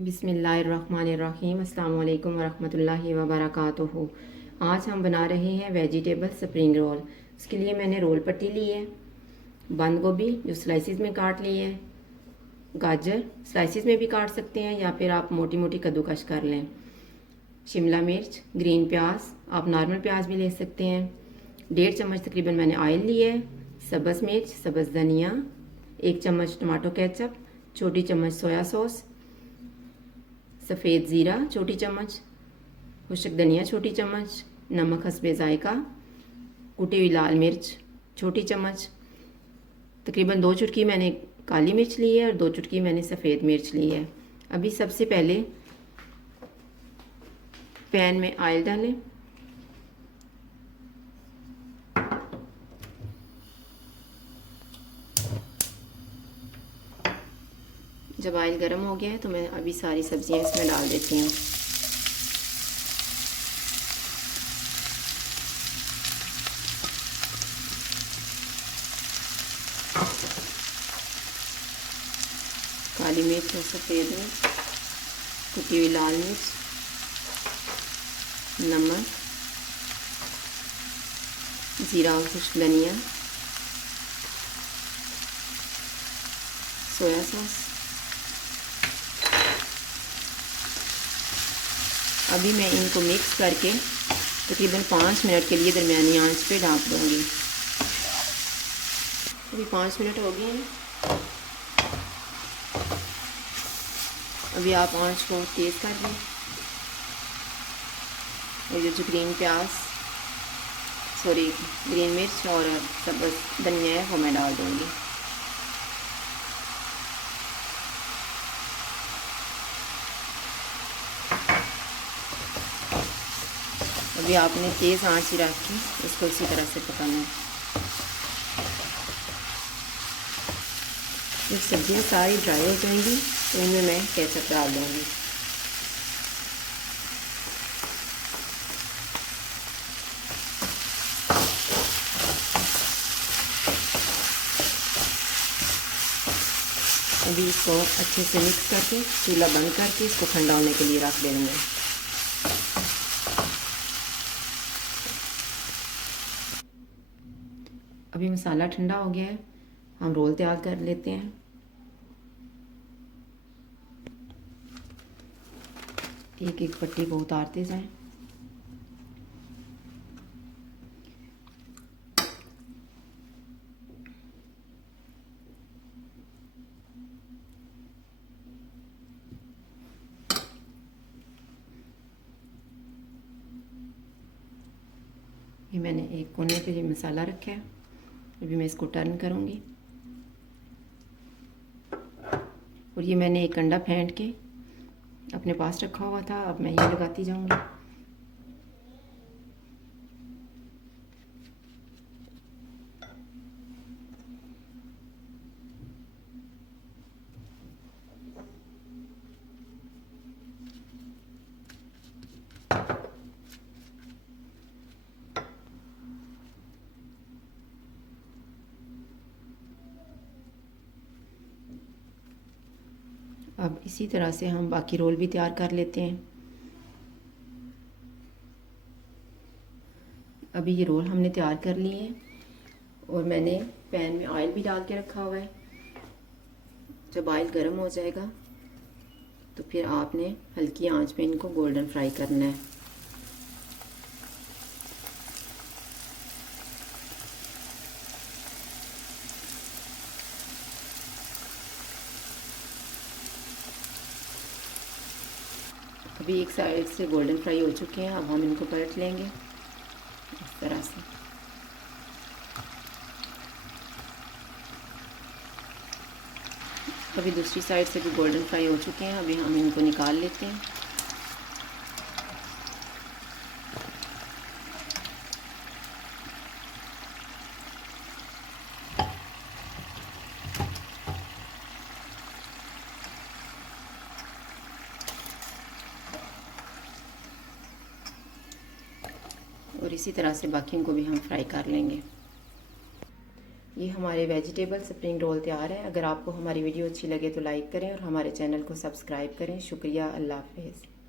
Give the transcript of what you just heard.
बिस्मिल्लाहिर्रहमानिर्रहीम अस्सलाम वालेकुम वरहमतुल्लाहि वबरकातुहू। आज हम बना रहे हैं वेजिटेबल स्प्रिंग रोल। उसके लिए मैंने रोल पट्टी ली है, बंद गोभी जो स्लाइसिस में काट ली है, गाजर स्लाइसिस में भी काट सकते हैं या फिर आप मोटी मोटी कद्दूकश कर लें, शिमला मिर्च, ग्रीन प्याज, आप नॉर्मल प्याज भी ले सकते हैं, 1.5 चम्मच तकरीबन मैंने ऑयल लिया है, सब्ज़ मिर्च, सब्ज़ धनिया, 1 चम्मच टमाटो केचप, छोटी चम्मच सोया सॉस, सफ़ेद ज़ीरा छोटी चम्मच, खुश्क धनिया छोटी चम्मच, नमक हस्बे ज़ायका, कुटी हुई लाल मिर्च छोटी चम्मच, तकरीबन 2 चुटकी मैंने काली मिर्च ली है और 2 चुटकी मैंने सफ़ेद मिर्च ली है। अभी सबसे पहले पैन में ऑयल डालें, जब ऑयल गर्म हो गया है तो मैं अभी सारी सब्जियां इसमें डाल देती हूँ। काली मिर्च और सफ़ेद मिर्च, कुटी हुई लाल मिर्च, नमक, ज़ीरा और खुश्क धनिया, सोया सॉस। अभी मैं इनको मिक्स करके तकरीबन 5 मिनट के लिए दरमियानी आंच पे ढक दूँगी। अभी 5 मिनट हो गए हैं। अभी आप आंच को तेज़ कर दें और जो ग्रीन मिर्च और सब्ज़ धनिया है वो मैं डाल दूँगी। अभी आपने तेज़ आंच ही रख के इसको इसी तरह से पकाना है। जब सब्जियां सारी ड्राई हो जाएंगी तो इनमें मैं केचप डाल दूँगी। अभी इसको अच्छे से मिक्स करके चूल्हा बंद करके इसको ठंडा होने के लिए रख देंगे। अभी मसाला ठंडा हो गया है, हम रोल तैयार कर लेते हैं। एक एक पट्टी को उतारते जाएं। ये मैंने एक कोने पे ये मसाला रखा है, अभी मैं इसको टर्न करूँगी और ये मैंने एक अंडा फेंट के अपने पास रखा हुआ था, अब मैं ये लगाती जाऊँगी। अब इसी तरह से हम बाकी रोल भी तैयार कर लेते हैं। अभी ये रोल हमने तैयार कर लिए हैं और मैंने पैन में ऑयल भी डाल के रखा हुआ है। जब ऑयल गर्म हो जाएगा तो फिर आपने हल्की आंच पे इनको गोल्डन फ्राई करना है। अभी एक साइड से गोल्डन फ्राई हो चुके हैं, अब हम इनको पलट लेंगे इस तरह से। अभी दूसरी साइड से भी गोल्डन फ्राई हो चुके हैं, अभी हम इनको निकाल लेते हैं। और इसी तरह से बाकियों को भी हम फ्राई कर लेंगे। ये हमारे वेजिटेबल स्प्रिंग रोल तैयार है। अगर आपको हमारी वीडियो अच्छी लगे तो लाइक करें और हमारे चैनल को सब्सक्राइब करें। शुक्रिया, अल्लाह हाफिज़।